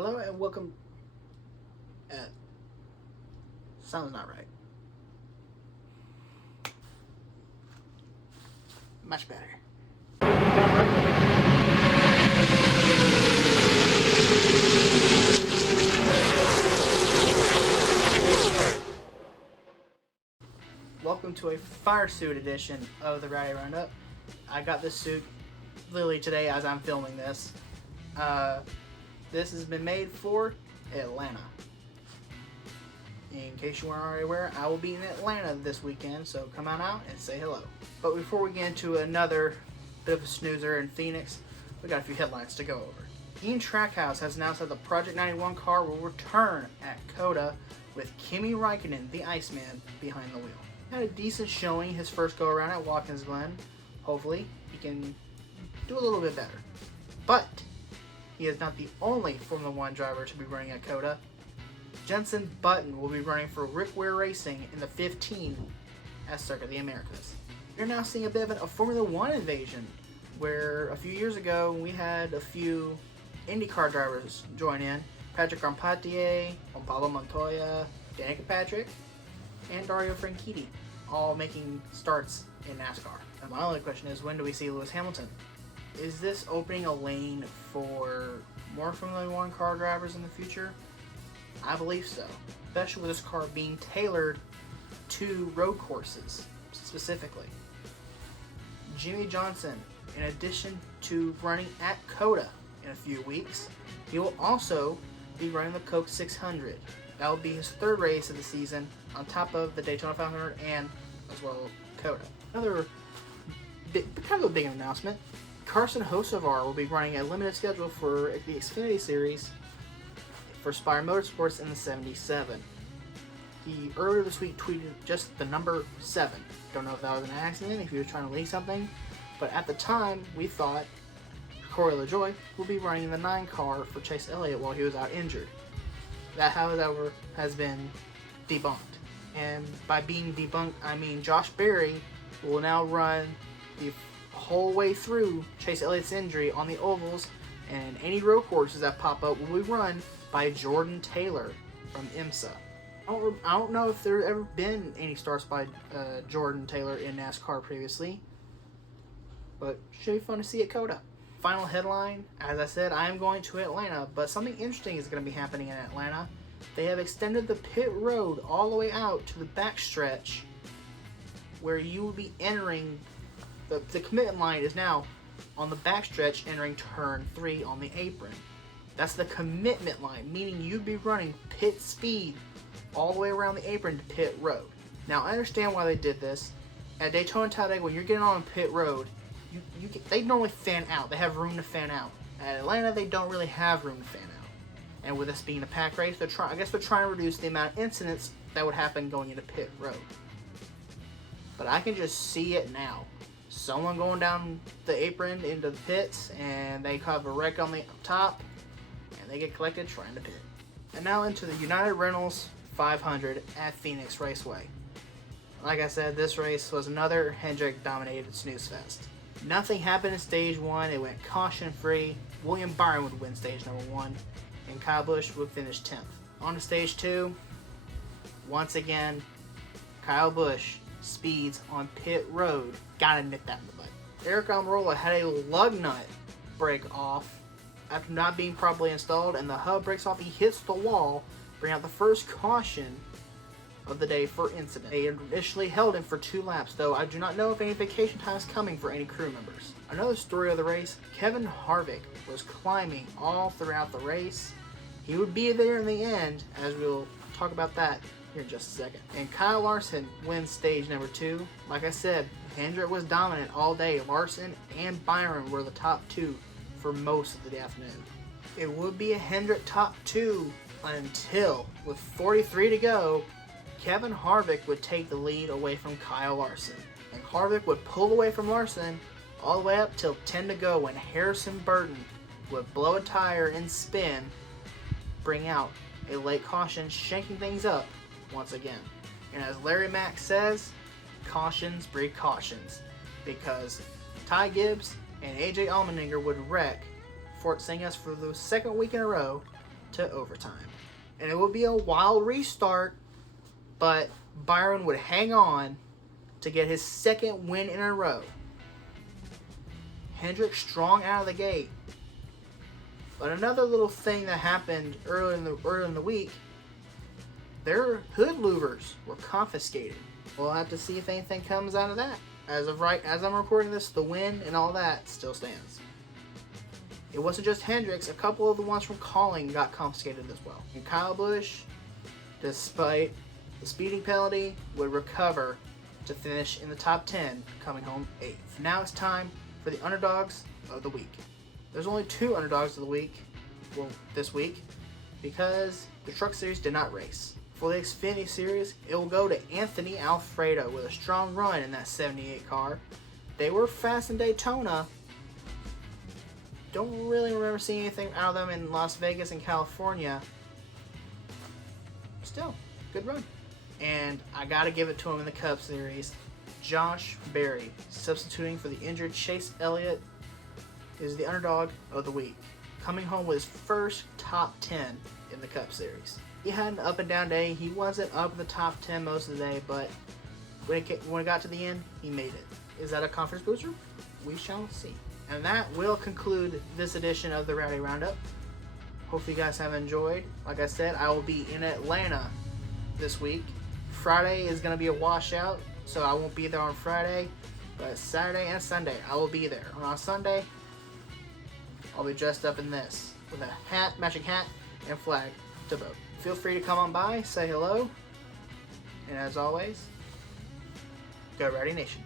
Hello and welcome. Uh, Sounds not right. Much better. Welcome to a fire suit edition of the Rowdy Roundup. I got this suit literally today as I'm filming this. This has been made for Atlanta. In case you weren't already aware, I will be in Atlanta this weekend, so come on out and say hello. But before we get into another bit of a snoozer in Phoenix, we got a few headlines to go over. Ian Trackhouse has announced that the Project 91 car will return at COTA with Kimi Räikkönen, the Iceman, behind the wheel. Had a decent showing his first go around at Watkins Glen. Hopefully, he can do a little bit better. But he is not the only Formula One driver to be running at COTA. Jenson Button will be running for Rick Ware Racing in the 15 at Circuit of the Americas. You're now seeing a bit of a Formula One invasion, where a few years ago we had a few IndyCar drivers join in. Patrick Carpentier, Juan Pablo Montoya, Danica Patrick, and Dario Franchitti, all making starts in NASCAR. And my only question is, when do we see Lewis Hamilton? Is this opening a lane for more Formula One car drivers in the future? I believe so, especially with this car being tailored to road courses specifically. Jimmie Johnson, in addition to running at COTA in a few weeks, he will also be running the Coke 600. That will be his third race of the season, on top of the Daytona 500 and as well COTA. Another kind of a big announcement: Carson Hocevar will be running a limited schedule for the Xfinity Series for Spire Motorsports in the 77. He earlier this week tweeted just the number 7. Don't know if that was an accident, if he was trying to leak something, but at the time we thought Corey LaJoie will be running the 9 car for Chase Elliott while he was out injured. That, however, has been debunked. And by being debunked, I mean Josh Berry will now run the whole way through Chase Elliott's injury on the ovals, and any road courses that pop up will be run by Jordan Taylor from IMSA. I don't know if there ever been any starts by Jordan Taylor in NASCAR previously, but should be fun to see at COTA. Final headline: as I said, I am going to Atlanta, but something interesting is going to be happening in Atlanta. They have extended the pit road all the way out to the backstretch, where you will be entering. The commitment line is now on the backstretch, entering turn 3 on the apron. That's the commitment line, meaning you'd be running pit speed all the way around the apron to pit road. Now, I understand why they did this. At Daytona Talladega, when you're getting on pit road, they normally fan out. They have room to fan out. At Atlanta, they don't really have room to fan out. And with this being a pack race, I guess they're trying to reduce the amount of incidents that would happen going into pit road. But I can just see it now. Someone going down the apron into the pits, and they have a wreck on the top, and they get collected trying to pit. And now into the United Rentals 500 at Phoenix Raceway. Like I said, this race was another Hendrick-dominated snooze fest. Nothing happened in stage 1. It went caution-free. William Byron would win stage number 1, and Kyle Busch would finish 10th. On to stage 2. Once again, Kyle Busch speeds on pit road. Gotta nip that in the bud. Eric Almirola had a lug nut break off after not being properly installed, and the hub breaks off. He hits the wall, bringing out the first caution of the day for incident. They initially held him for 2 laps, though I do not know if any vacation time is coming for any crew members. Another story of the race: Kevin Harvick was climbing all throughout the race. He would be there in the end, as we'll talk about that here in just a second. And Kyle Larson wins stage number 2. Like I said, Hendrick was dominant all day. Larson and Byron were the top 2 for most of the afternoon. It would be a Hendrick top 2 until, with 43 to go, Kevin Harvick would take the lead away from Kyle Larson. And Harvick would pull away from Larson all the way up till 10 to go, when Harrison Burton would blow a tire and spin, bring out a late caution, shaking things up once again. And as Larry Mack says, cautions breed cautions, because Ty Gibbs and AJ Allmendinger would wreck Fort St. Gus for the second week in a row to overtime. And it would be a wild restart, but Byron would hang on to get his second win in a row. Hendrick strong out of the gate. But another little thing that happened earlier in the week, their hood louvers were confiscated. We'll have to see if anything comes out of that. As I'm recording this, the win and all that still stands. It wasn't just Hendricks, a couple of the ones from Calling got confiscated as well. And Kyle Busch, despite the speeding penalty, would recover to finish in the top 10, coming home 8th. Now it's time for the underdogs of the week. There's only 2 underdogs of the week, this week, because the Truck Series did not race. For the Xfinity Series, it will go to Anthony Alfredo with a strong run in that 78 car. They were fast in Daytona. Don't really remember seeing anything out of them in Las Vegas and California. Still, good run. And I gotta give it to him in the Cup Series. Josh Berry, substituting for the injured Chase Elliott, is the underdog of the week, coming home with his first top 10 in the Cup Series. He had an up and down day. He wasn't up in the top 10 most of the day, but when it got to the end, he made it. Is that a confidence booster? We shall see. And that will conclude this edition of the Rowdy Roundup. Hopefully you guys have enjoyed. Like I said, I will be in Atlanta this week. Friday is going to be a washout, so I won't be there on Friday. But Saturday and Sunday, I will be there. And on Sunday, I'll be dressed up in this, with a hat, matching hat, and flag to vote. Feel free to come on by, say hello. And as always, go Rowdy Nation.